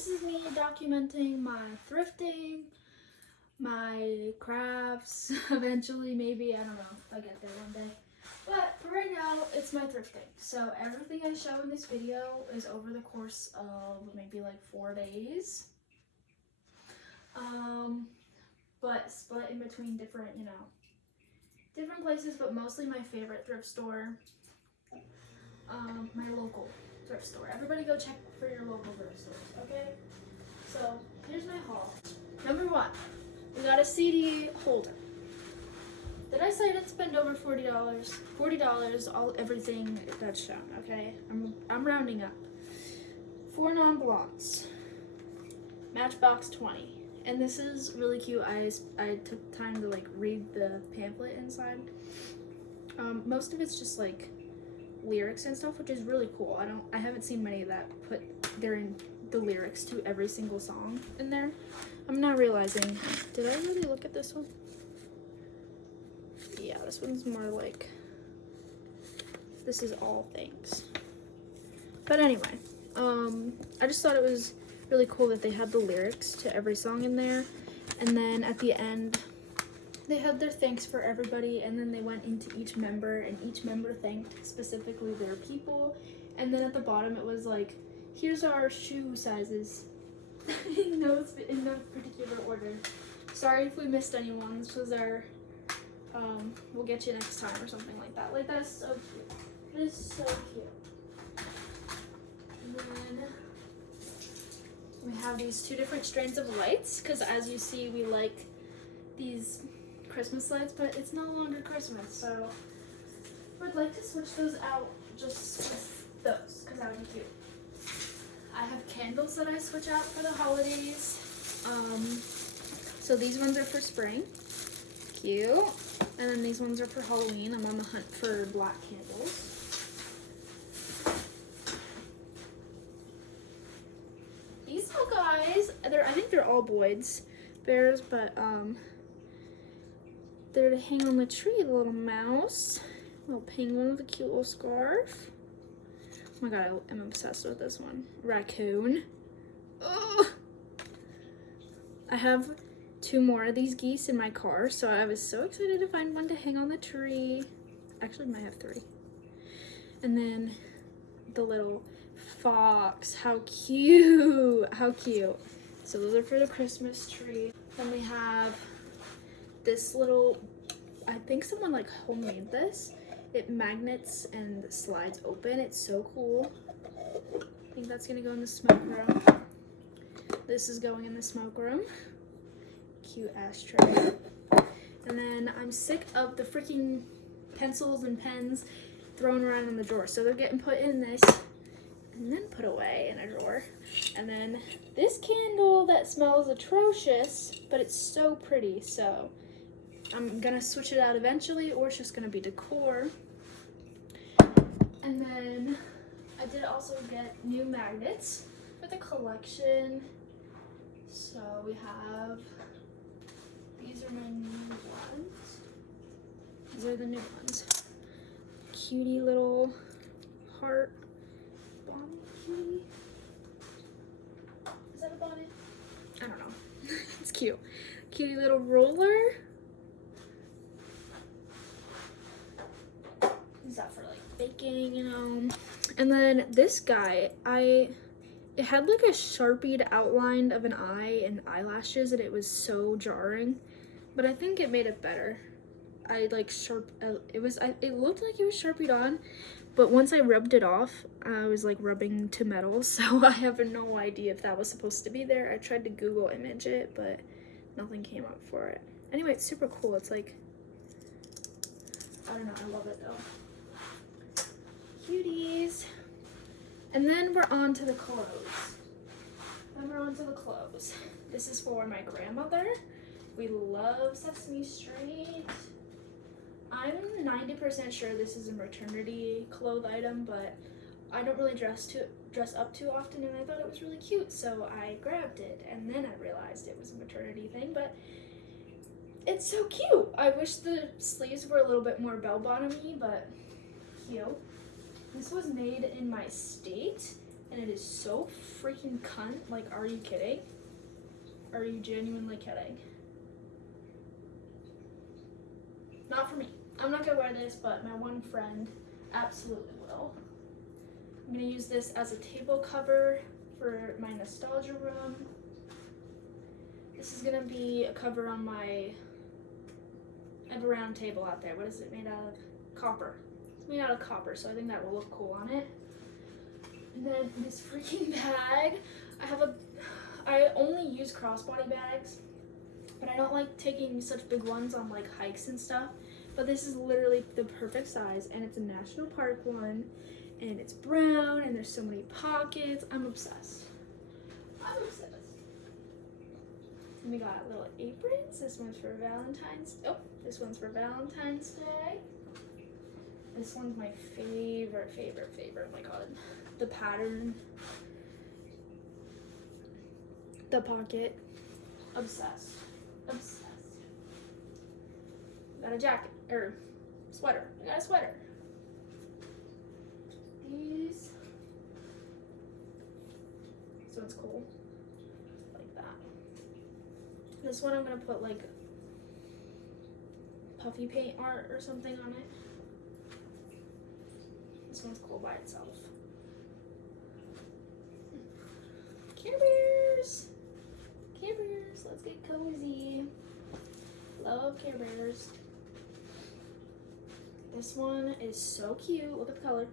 this is me documenting my thrifting, my crafts, eventually maybe, I don't know if I get there one day. But for right now, it's my thrifting. So everything I show in this video is over the course of maybe like 4 days. But split in between different, different places, but mostly my favorite thrift store, my local thrift store. Everybody go check for your local thrift stores, okay? So here's my haul. Number 1, we got a CD holder. Did I say I didn't spend over $40? $40, everything that's shown, okay? I'm rounding up. 4 non-blondes. Matchbox 20. And this is really cute. I took time to like read the pamphlet inside. Most of it's just like lyrics and stuff, which is really cool. I haven't seen many that put the lyrics to every single song in there. I'm now realizing, did I really look at this one? Yeah, this one's more like, this is all things. But anyway, I just thought it was really cool that they had the lyrics to every song in there, and then at the end they had their thanks for everybody, and then they went into each member, and each member thanked specifically their people, and then at the bottom it was like, here's our shoe sizes in no particular order. Sorry if we missed anyone. This was our we'll get you next time or something like that. Like, that's so cute. It is so cute. And then we have these 2 different strains of lights, because as you see, we like these Christmas lights, but it's no longer Christmas, so I'd like to switch those out just with those, because that would be cute. I have candles that I switch out for the holidays. So these ones are for spring. Cute. And then these ones are for Halloween. I'm on the hunt for black candles. These little guys, I think they're all Boyd's bears, but they're to hang on the tree. The little mouse, little penguin with a cute little scarf. Oh my god, I'm obsessed with this one. Raccoon. Ugh. I have 2 more of these geese in my car, so I was so excited to find one to hang on the tree. Actually, I might have 3. And then the little fox. How cute! How cute. So those are for the Christmas tree. Then we have this little, I think someone like homemade this. It magnets and slides open. It's so cool. I think that's gonna go in the smoke room. This is going in the smoke room. Cute ashtray. And then I'm sick of the freaking pencils and pens thrown around in the drawer. So they're getting put in this and then put away in a drawer. And then this candle that smells atrocious, but it's so pretty. So I'm gonna switch it out eventually, or it's just gonna be decor. And then I did also get new magnets for the collection. So we have, these are my new ones. These are the new ones. Cutie little heart bonnet cutie. Is that a bonnet? I don't know. It's cute. Cutie little roller. Is that for like baking, And then this guy, it had like a sharpied outline of an eye and eyelashes, and it was so jarring, but I think it made it better. It looked like it was sharpied on, but once I rubbed it off, I was like rubbing to metal, so I have no idea if that was supposed to be there. I tried to Google image it, but nothing came up for it. Anyway, it's super cool. It's like, I don't know, I love it though. Cuties. And then we're on to the clothes. This is for my grandmother. We love Sesame Street. I'm 90% sure this is a maternity clothes item, but I don't really dress up too often, and I thought it was really cute, so I grabbed it, and then I realized it was a maternity thing, but it's so cute. I wish the sleeves were a little bit more bell-bottomy, but cute. This was made in my state, And it is so freaking cunt. Like, are you kidding? Are you genuinely kidding? Not for me. I'm not gonna wear this, but my one friend absolutely will. I'm gonna use this as a table cover for my nostalgia room. This is gonna be a cover on I have a round table out there. What is it made out of? Copper. It's made out of copper, so I think that will look cool on it. And then this freaking bag. I only use crossbody bags, but I don't like taking such big ones on like hikes and stuff. But this is literally the perfect size, and it's a national park one, and it's brown, and there's so many pockets. I'm obsessed. I'm obsessed. And we got little aprons. This one's for Valentine's. Oh, this one's for Valentine's Day. This one's my favorite. Oh my god. The pattern. The pocket. Obsessed. Got a jacket, or sweater. I got a sweater. These. This one's cool. Like that. This one I'm gonna put like puffy paint art or something on it. This one's cool by itself. Care Bears. Care Bears. Let's get cozy. Love Care Bears. This one is so cute. Look at the color.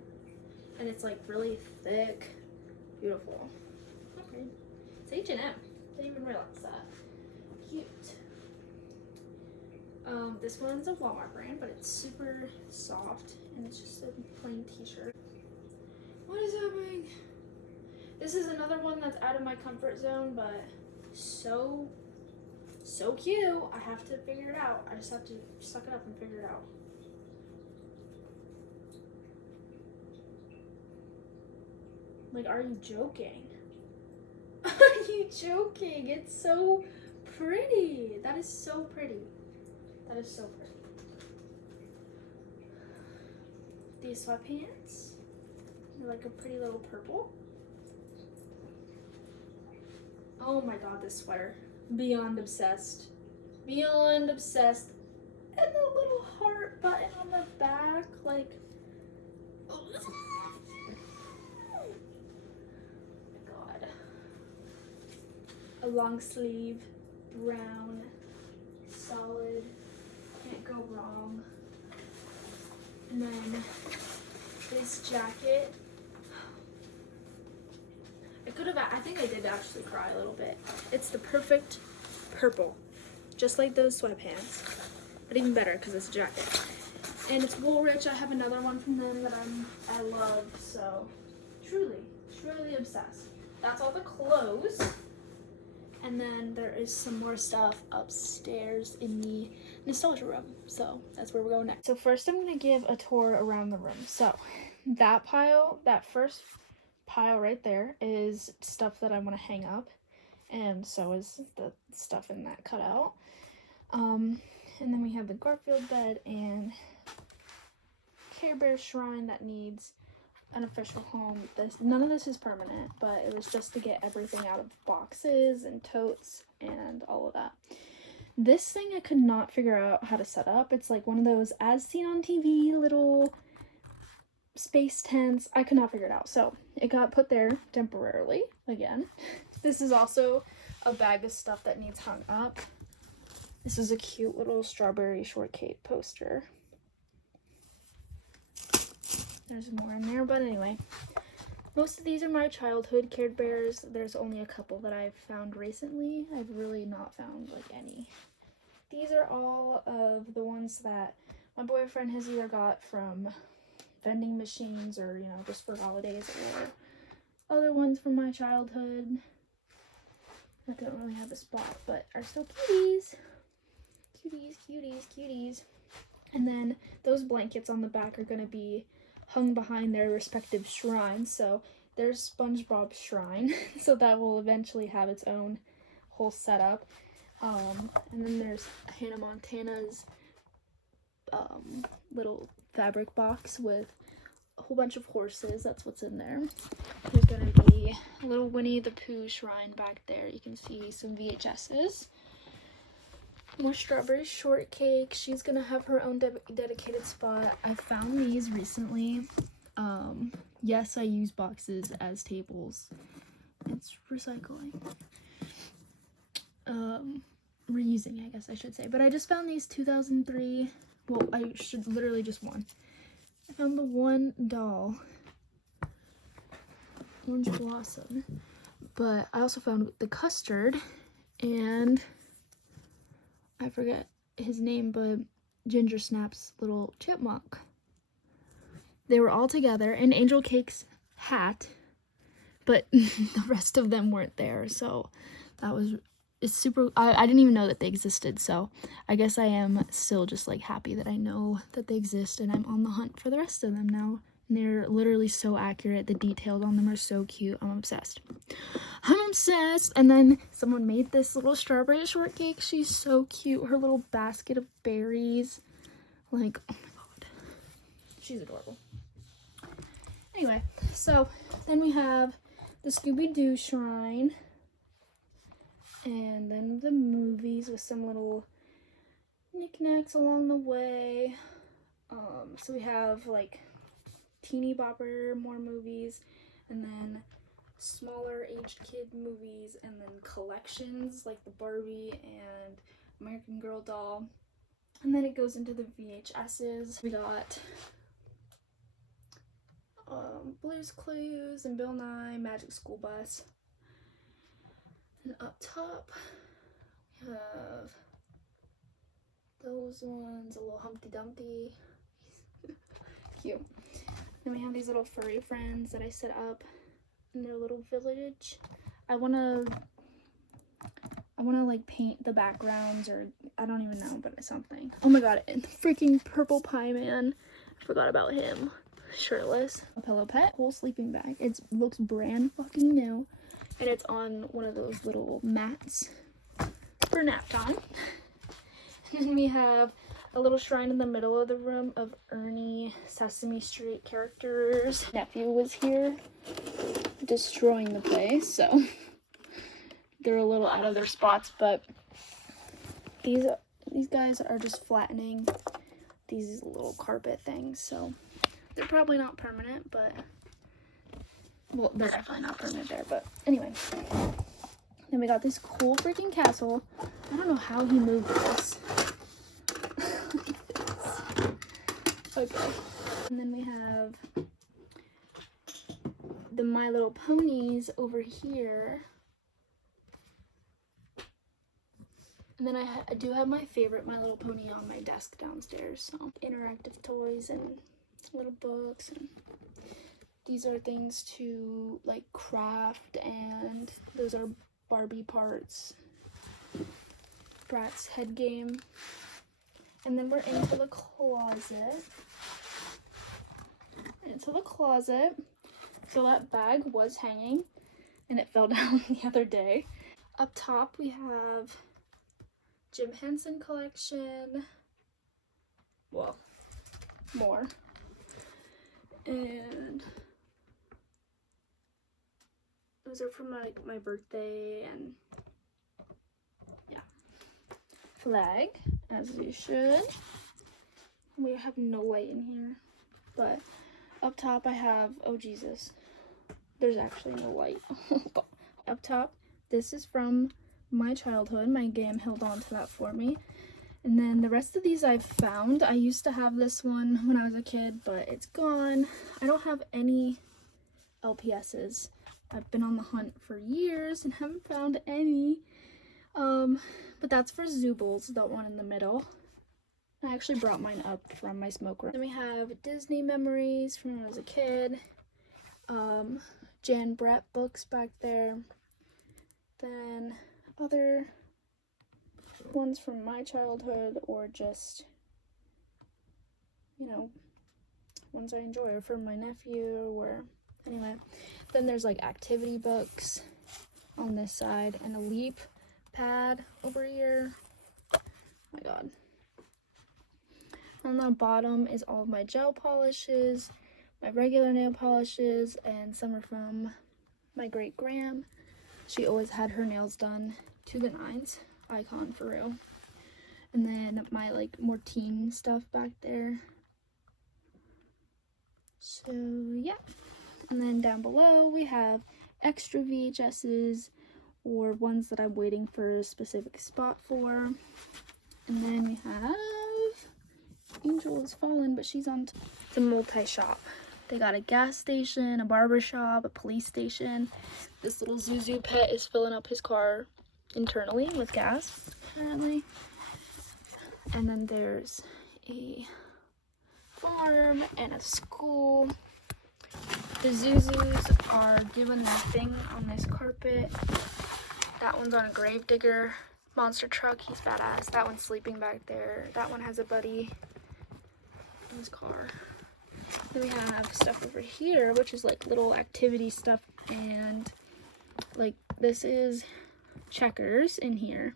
And it's like really thick. Beautiful. Okay. It's H&M. Didn't even realize that. Cute. This one's a Walmart brand, but it's super soft. And it's just a plain t-shirt. What is happening? This is another one that's out of my comfort zone, but so cute. I have to figure it out. I just have to suck it up and figure it out. Like, are you joking? Are you joking? It's so pretty. That is so pretty. That is so pretty. These sweatpants. They're like a pretty little purple. Oh my god, this sweater. Beyond obsessed. Beyond obsessed. And the little heart button on the back, like. Oh my god. A long sleeve, brown, solid, can't go wrong. And then this jacket. I think I did actually cry a little bit. It's the perfect purple, just like those sweatpants, but even better because it's a jacket. And it's Woolrich. I have another one from them that I love, so truly obsessed. That's all the clothes. And then there is some more stuff upstairs in the nostalgia room, so that's where we're going next. So first I'm gonna give a tour around the room. So that first pile right there is stuff that I want to hang up, and so is the stuff in that cutout. And then we have the Garfield bed and Care Bear shrine that needs an official home. None of this is permanent, but it was just to get everything out of boxes and totes and all of that. This thing I could not figure out how to set up. It's like one of those as seen on TV little space tents. I could not figure it out, so it got put there temporarily again. This is also a bag of stuff that needs hung up. This is a cute little strawberry shortcake poster. There's more in there, but anyway, most of these are my childhood Care Bears. There's only a couple that I've found recently. I've really not found like any. These are all of the ones that my boyfriend has either got from vending machines or, you know, just for holidays, or other ones from my childhood that don't really have a spot but are still cuties. Cuties. And then those blankets on the back are going to be hung behind their respective shrines. So there's SpongeBob's shrine, so that will eventually have its own whole setup. And then there's Hannah Montana's little fabric box with a whole bunch of horses. That's what's in there. There's gonna be a little Winnie the Pooh shrine back there. You can see some VHSs. More strawberry shortcake. She's gonna have her own dedicated spot. I found these recently. Yes, I use boxes as tables. It's recycling. Reusing, I guess I should say. But I just found these 2003. Well, I should literally just one. I found the one doll. Orange Blossom. But I also found the custard and I forget his name, but Ginger Snap's little chipmunk. They were all together in Angel Cake's hat, but the rest of them weren't there. So that was, it's super, I didn't even know that they existed. So I guess I am still just like happy that I know that they exist and I'm on the hunt for the rest of them now. And they're literally so accurate. The details on them are so cute. I'm obsessed. I'm obsessed. And then someone made this little strawberry shortcake. She's so cute. Her little basket of berries. Like, oh my god. She's adorable. Anyway, so then we have the Scooby-Doo shrine. And then the movies with some little knickknacks along the way. So we have like teeny bopper, more movies, and then smaller aged kid movies, and then collections like the Barbie and American Girl doll. And then it goes into the VHSs. We got Blue's Clues and Bill Nye, Magic School Bus. And up top we have those ones, a little Humpty Dumpty. Cute. Then we have these little furry friends that I set up in their little village. I wanna like paint the backgrounds, or I don't even know, but it's something. Oh my god, and the freaking Purple Pie Man. I forgot about him. Shirtless. A pillow pet, whole sleeping bag. It looks brand fucking new. And it's on one of those little mats for nap time. And we have a little shrine in the middle of the room of Ernie Sesame Street characters. Nephew was here destroying the place, so they're a little out of their spots, but these guys are just flattening these little carpet things, so they're probably not permanent, but well, they're definitely not permanent there, but anyway. Then we got this cool freaking castle. I don't know how he moved this. Okay. And then we have the My Little Ponies over here. And then I do have my favorite My Little Pony on my desk downstairs. So interactive toys and little books, and these are things to like craft, and those are Barbie parts. Brat's head game. And then we're into the closet. So that bag was hanging and it fell down the other day. Up top we have Jim Henson collection. Well, more. And those are from my birthday, and yeah. Flag, as you should. We have no light in here, but up top I have, oh Jesus, there's actually no light. Up top, this is from my childhood. My GAM held on to that for me. And then the rest of these I've found. I used to have this one when I was a kid, but it's gone. I don't have any LPSs. I've been on the hunt for years and haven't found any. But that's for Zoobles, that one in the middle. I actually brought mine up from my smoke room. Then we have Disney memories from when I was a kid. Jan Brett books back there. Then other ones from my childhood, or just, you know, ones I enjoy, or from my nephew, or anyway. Then there's like activity books on this side, and a leap pad over here. Oh my god. On the bottom is all of my gel polishes, my regular nail polishes, and some are from my great Graham. She always had her nails done to the nines. Icon for real. And then my like more teen stuff back there. So yeah. And then down below we have extra VHSs or ones that I'm waiting for a specific spot for. And then we have Angel has fallen, but she's on the multi-shop. They got a gas station, a barber shop, a police station. This little Zuzu pet is filling up his car internally with gas currently. And then there's a farm and a school. The Zuzus are doing their thing on this carpet. That one's on a gravedigger monster truck. He's badass. That one's sleeping back there. That one has a buddy in his car. Then we have stuff over here, which is like little activity stuff, and like this is checkers in here.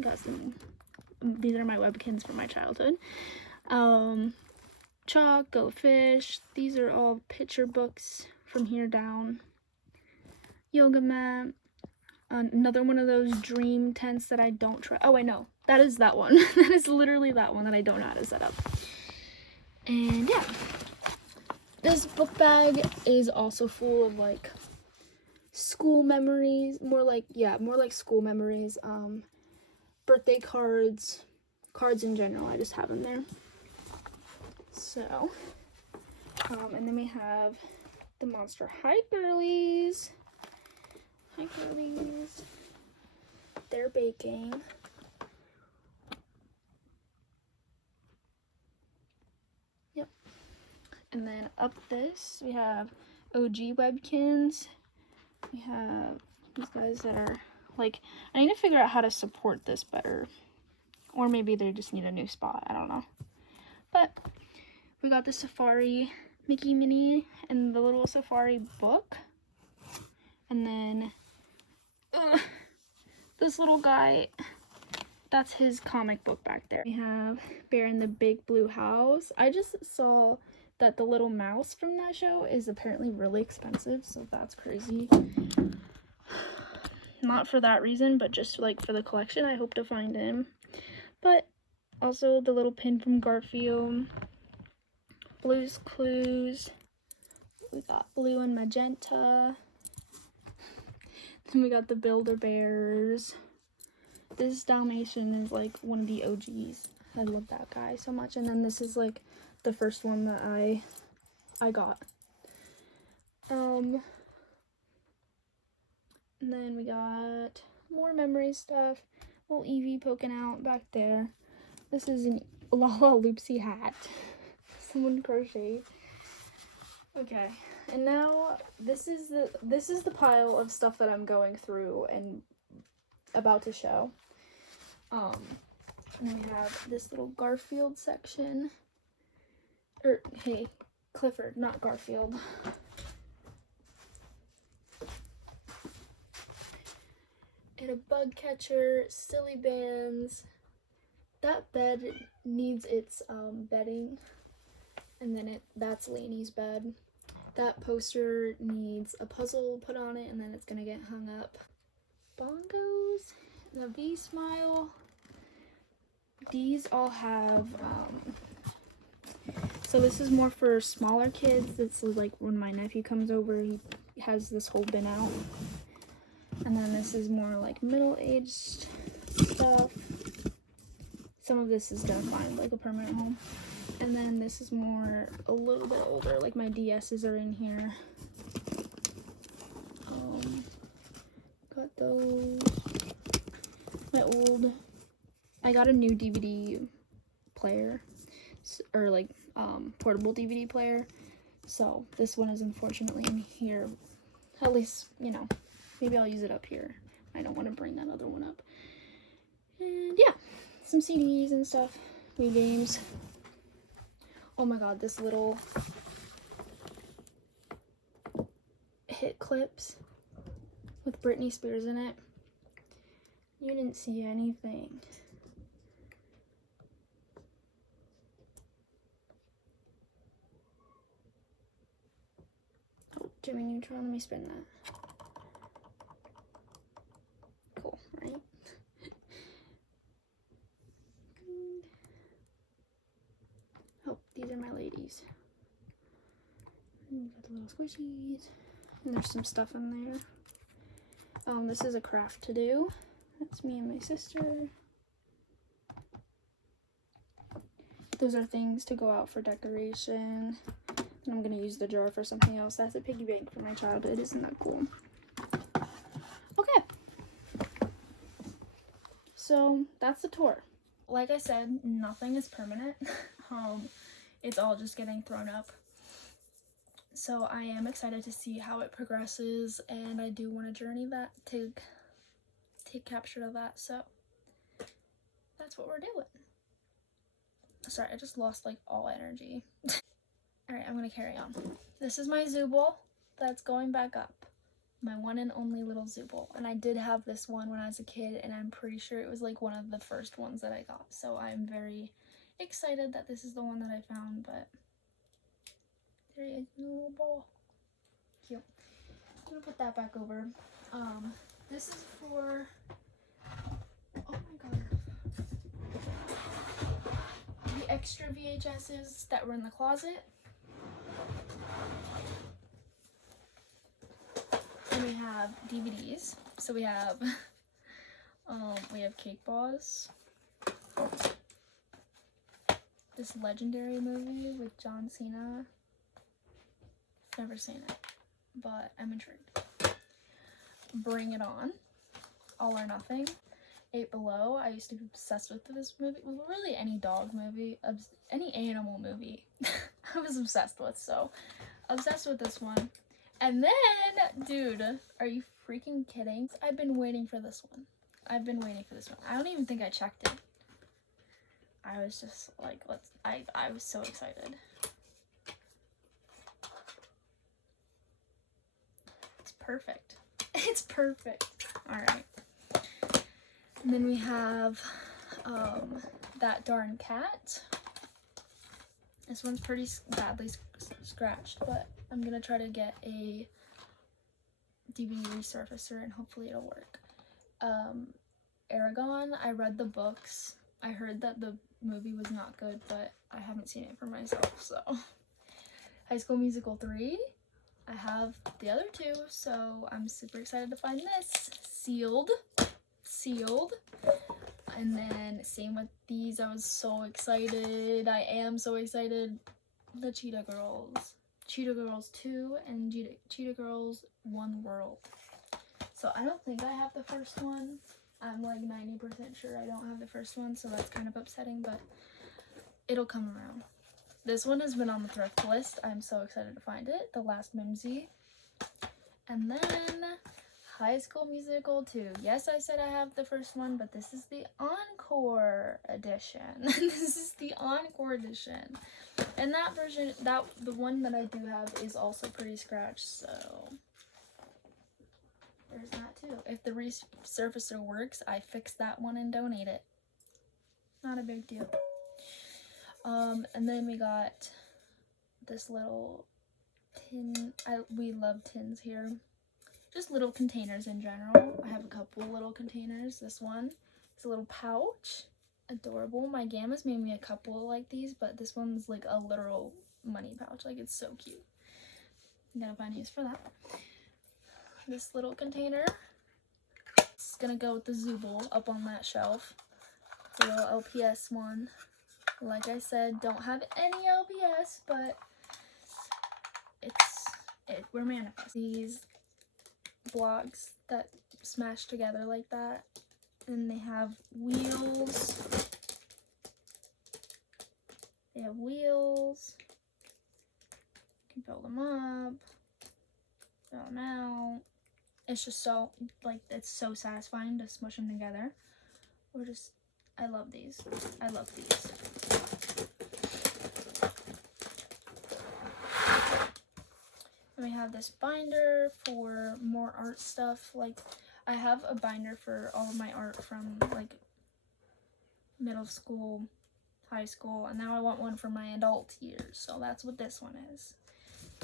Got some, these are my webkins from my childhood. Chalk, Go Fish. These are all picture books from here down. Yoga mat. Another one of those dream tents that I don't try. Oh, I know. That is that one. That is literally that one that I don't know how to set up. And yeah. This book bag is also full of like school memories. More like school memories. Birthday cards. Cards in general. I just have them there. So, and then we have the Monster High Girlies. Hi girlies. They're baking. Yep. And then up this, we have OG Webkins. We have these guys that are like, I need to figure out how to support this better. Or maybe they just need a new spot. I don't know. But we got the Safari Mickey Minnie and the little Safari book. And then this little guy, that's his comic book back there. We have Bear in the Big Blue House. I just saw that the little mouse from that show is apparently really expensive, so that's crazy. Not for that reason, but just like for the collection. I hope to find him. But also the little pin from Garfield. Blue's Clues. We got blue and magenta. Then we got the Build-A-Bears. This Dalmatian is like one of the OGs. I love that guy so much. And then this is like the first one that I got. And then we got more memory stuff. Little Eevee poking out back there. This is an Lala Loopsy hat. Someone crocheted. Okay, and now this is the pile of stuff that I'm going through and about to show. And then we have this little Garfield section. Hey, Clifford, not Garfield. And a bug catcher, silly bands. That bed needs its bedding. And then that's Lainey's bed. That poster needs a puzzle put on it, and then it's gonna get hung up. Bongos, the V Smile. These all have, so this is more for smaller kids. This is like when my nephew comes over, he has this whole bin out. And then this is more like middle-aged stuff. Some of this is gonna find like a permanent home. And then this is more a little bit older, like my DSs are in here. Got those. My old, I got a new DVD player, or like portable DVD player. So this one is unfortunately in here. At least, you know, maybe I'll use it up here. I don't want to bring that other one up. And yeah, some CDs and stuff, Wii games. Oh my god, this little hit clips with Britney Spears in it. You didn't see anything. Jimmy Neutron, let me spin that. Cool, right? Oh, these are my ladies. And got the little squishies. And there's some stuff in there. This is a craft to do. That's me and my sister. Those are things to go out for decoration. And I'm gonna use the jar for something else. That's a piggy bank from my childhood. Isn't that cool? Okay. So that's the tour. Like I said, nothing is permanent. It's all just getting thrown up. So I am excited to see how it progresses, and I do want to journey that to take capture of that. So that's what we're doing. Sorry, I just lost like all energy. Alright, I'm gonna carry on. This is my Zooble that's going back up. My one and only little Zooble. And I did have this one when I was a kid, and I'm pretty sure it was like one of the first ones that I got. So I'm very excited that this is the one that I found, but there he is, little ball. Cute. I'm gonna put that back over. This is for, oh my god, the extra VHSs that were in the closet. And we have DVDs. So we have Cake Boss. This legendary movie with John Cena. Never seen it, but I'm intrigued. Bring It On. All or Nothing. 8 Below. I used to be obsessed with this movie. Well, really any dog movie, any animal movie I was obsessed with. So, obsessed with this one. And then, dude, are you freaking kidding? I've been waiting for this one. I don't even think I checked it. I was just like, I was so excited. It's perfect. It's perfect. Alright. And then we have That Darn Cat. This one's pretty badly scratched, but I'm gonna try to get a DVD resurfacer and hopefully it'll work. Aragon, I read the books. I heard that the movie was not good, but I haven't seen it for myself, so. High School Musical 3. I have the other two, so I'm super excited to find this. Sealed. And then same with these, I was so excited. I am so excited. The Cheetah Girls. Cheetah Girls 2 and Cheetah Girls One World. So I don't think I have the first one. I'm like 90% sure I don't have the first one, so that's kind of upsetting, but it'll come around. This one has been on the thrift list. I'm so excited to find it. The Last Mimsy. And then High School Musical 2. Yes, I said I have the first one, but this is the Encore edition. This is the Encore edition. And that version, the one that I do have is also pretty scratched, so there's that too. If the resurfacer works, I fix that one and donate it. Not a big deal. And then we got this little tin. We love tins here. Just little containers in general. I have a couple little containers. This one is a little pouch. Adorable. My Gammas made me a couple like these, but this one's like a literal money pouch. Like, it's so cute. I'm gonna find use for that. This little container. It's gonna go with the Zooble up on that shelf. The little LPS one. Like I said, don't have any LPS, but we're manifesting. These blocks that smash together like that. And they have wheels. You can build them up, fill them out. It's just so, like, it's so satisfying to smush them together. I love these. And we have this binder for more art stuff. Like, I have a binder for all of my art from, like, middle school, high school, and now I want one for my adult years. So that's what this one is.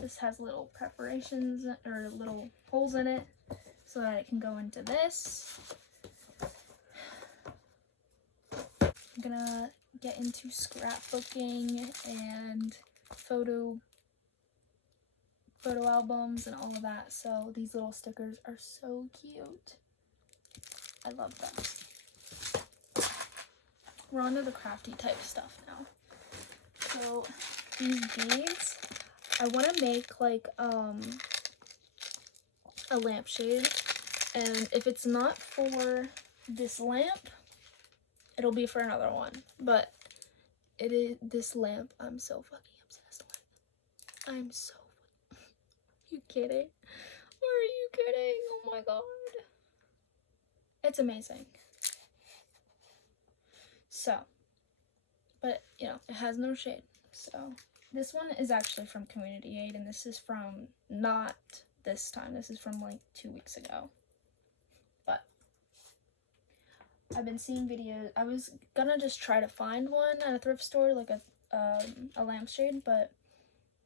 This has little perforations or little holes in it so that it can go into this. I'm gonna get into scrapbooking and photo albums and all of that. So these little stickers are so cute. I love them. We're on to the crafty type stuff now. So these beads, I want to make like a lampshade, and if it's not for this lamp, it'll be for another one. But it is this lamp I'm so fucking obsessed with. I'm so you kidding? Are you kidding? Oh my god. It's amazing. So, but you know, it has no shade. So this one is actually from Community Aid, and this is from not this time. This is from like 2 weeks ago. But I've been seeing videos. I was gonna just try to find one at a thrift store, like a lampshade, but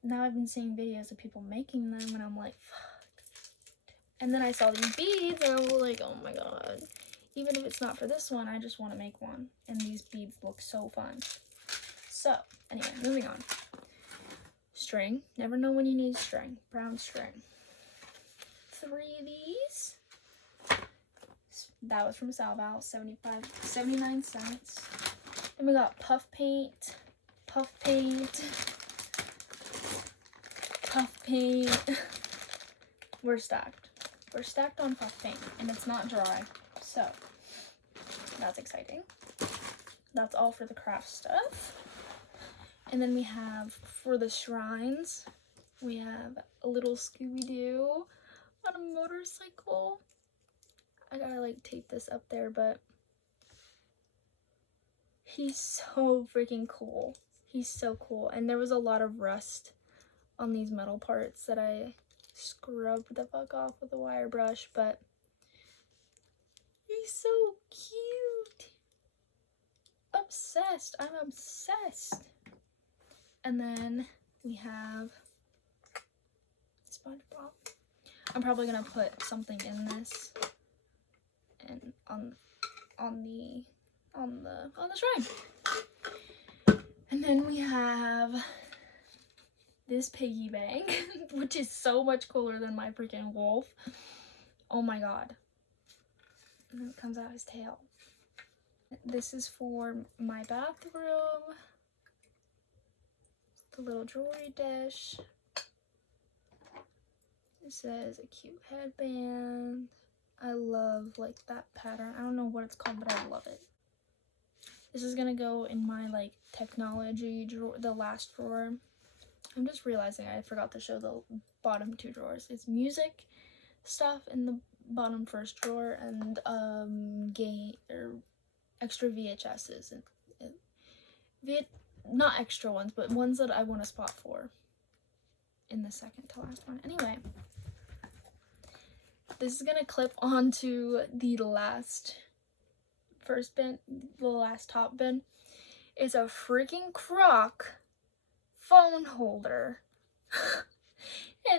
now I've been seeing videos of people making them, and I'm like, fuck. And then I saw these beads, and I was like, oh my god. Even if it's not for this one, I just want to make one. And these beads look so fun. So, anyway, moving on. String. Never know when you need string. Brown string. 3 of these. That was from Salval, 79 cents. Then we got puff paint, puff paint, puff paint. We're stacked. We're stacked on puff paint, and it's not dry, so that's exciting. That's all for the craft stuff. And then we have, for the shrines, we have a little Scooby-Doo on a motorcycle. I gotta like tape this up there, but he's so freaking cool. He's so cool. And there was a lot of rust on these metal parts that I scrubbed the fuck off with a wire brush, but he's so cute. Obsessed. I'm obsessed. And then we have SpongeBob. I'm probably gonna put something in this and on the shrine. And then we have this piggy bank, which is so much cooler than my freaking wolf. Oh my god. And then it comes out his tail. This is for my bathroom. The little jewelry dish. It says a cute headband. I love like that pattern. I don't know what it's called, but I love it. This is gonna go in my like technology drawer, the last drawer. I'm just realizing I forgot to show the bottom 2 drawers. It's music stuff in the bottom first drawer, and game or extra VHSs and not extra ones, but ones that I want a spot for in the second to last one. Anyway, this is gonna clip onto the last first bin, the last top bin. It's a freaking crock phone holder.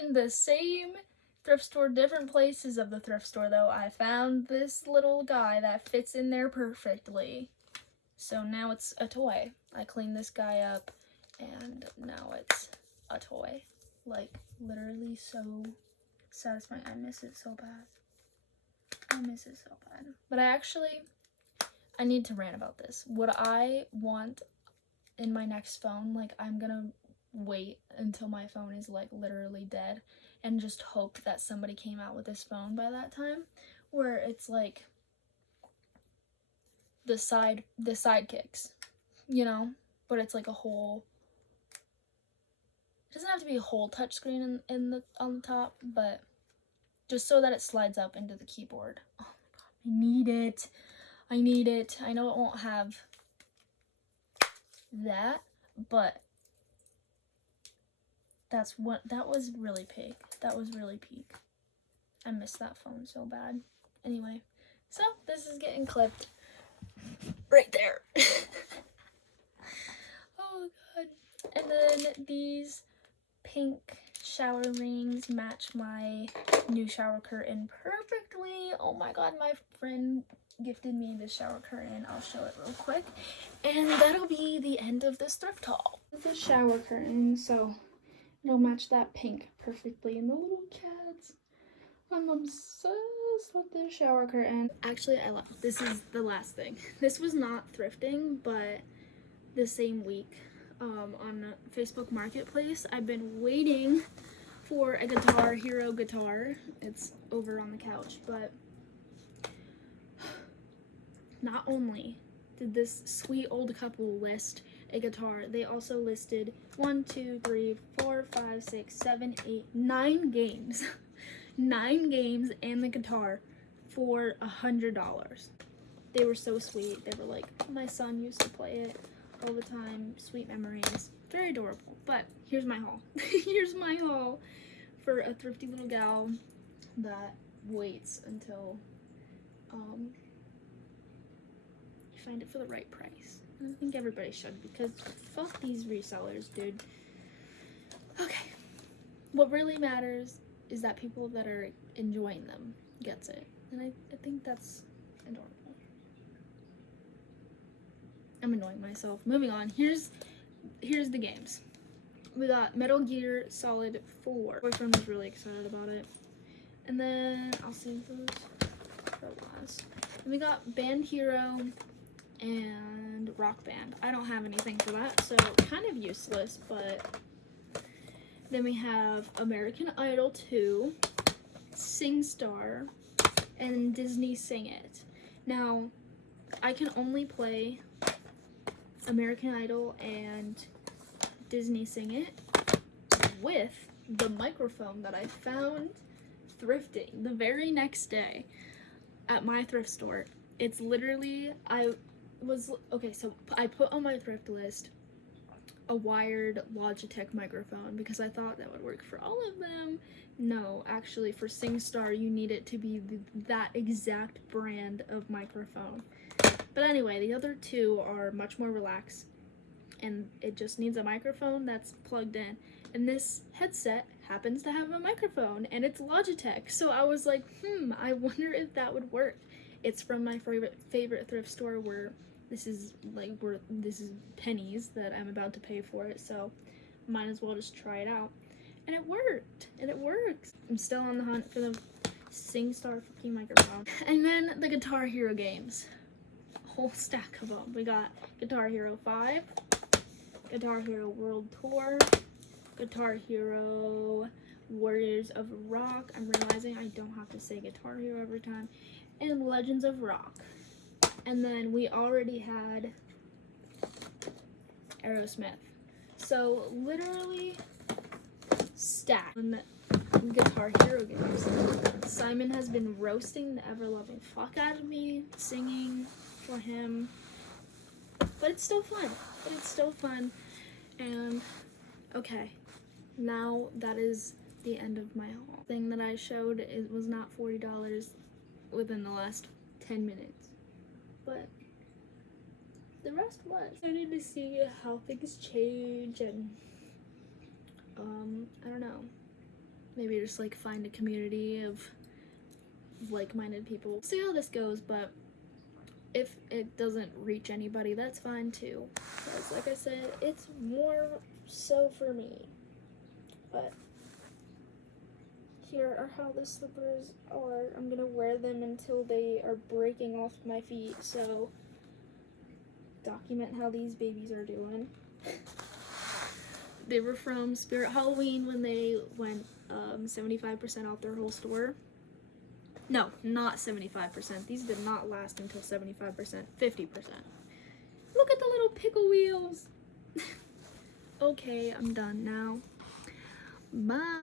In the same thrift store, different places of the thrift store though, I found this little guy that fits in there perfectly. So now it's a toy. I cleaned this guy up and now it's a toy. Like literally so satisfying. I miss it so bad. I miss it so bad. But I need to rant about this. What I want in my next phone, like I'm gonna wait until my phone is like literally dead and just hope that somebody came out with this phone by that time, where it's like the sidekicks, you know, but it's like a whole, it doesn't have to be a whole touchscreen on the top, but just so that it slides up into the keyboard. Oh my god, I need it. I need it. I know it won't have that, but that was really peak. That was really peak. I missed that phone so bad. Anyway, so this is getting clipped right there. Oh god. And then these pink shower rings match my new shower curtain perfectly. Oh my god, my friend gifted me this shower curtain. I'll show it real quick. And that'll be the end of this thrift haul. It's a shower curtain, so it'll match that pink perfectly. And the little cats. I'm obsessed with this shower curtain. Actually, this is the last thing. This was not thrifting, but the same week on Facebook Marketplace, I've been waiting for a Guitar Hero guitar. It's over on the couch, but not only did this sweet old couple list a guitar, they also listed 1, 2, 3, 4, 5, 6, 7, 8, 9 games. 9 games and the guitar for $100. They were so sweet. They were like, my son used to play it all the time. Sweet memories. Very adorable. But here's my haul. Here's my haul for a thrifty little gal that waits until you find it for the right price. And I think everybody should, because fuck these resellers, dude. Okay. What really matters is that people that are enjoying them gets it. And I think that's adorable. I'm annoying myself. Moving on. Here's the games. We got Metal Gear Solid 4. My boyfriend was really excited about it. And then I'll save those for last. And we got Band Hero and Rock Band. I don't have anything for that, so kind of useless, but then we have American Idol 2, SingStar, and Disney Sing It. Now, I can only play American Idol and Disney Sing It with the microphone that I found thrifting the very next day at my thrift store. It's literally, so I put on my thrift list a wired Logitech microphone because I thought that would work for all of them. No, actually for SingStar you need it to be that exact brand of microphone. But anyway, the other two are much more relaxed and it just needs a microphone that's plugged in. And this headset happens to have a microphone and it's Logitech. So I was like, I wonder if that would work. It's from my favorite thrift store where this is pennies that I'm about to pay for it, so might as well just try it out. And it worked, and it works. I'm still on the hunt for the SingStar fucking microphone. And then the Guitar Hero games. A whole stack of them. We got Guitar Hero 5, Guitar Hero World Tour, Guitar Hero Warriors of Rock. I'm realizing I don't have to say Guitar Hero every time. And Legends of Rock. And then we already had Aerosmith. So literally stacked on Guitar Hero games. Simon has been roasting the ever-loving fuck out of me, singing for him. But it's still fun. And okay, now that is the end of my haul. Thing that I showed, it was not $40 within the last 10 minutes. But the rest was. I need to see how things change and I don't know, maybe just like find a community of like-minded people. See how this goes, but if it doesn't reach anybody, that's fine too, because like I said, it's more so for me. But here are how the slippers are. I'm gonna wear them until they are breaking off my feet, so document how these babies are doing. They were from Spirit Halloween when they went 75% off their whole store. No, not 75%. These did not last until 75%, 50%. Look at the little pickle wheels. Okay, I'm done now. Bye.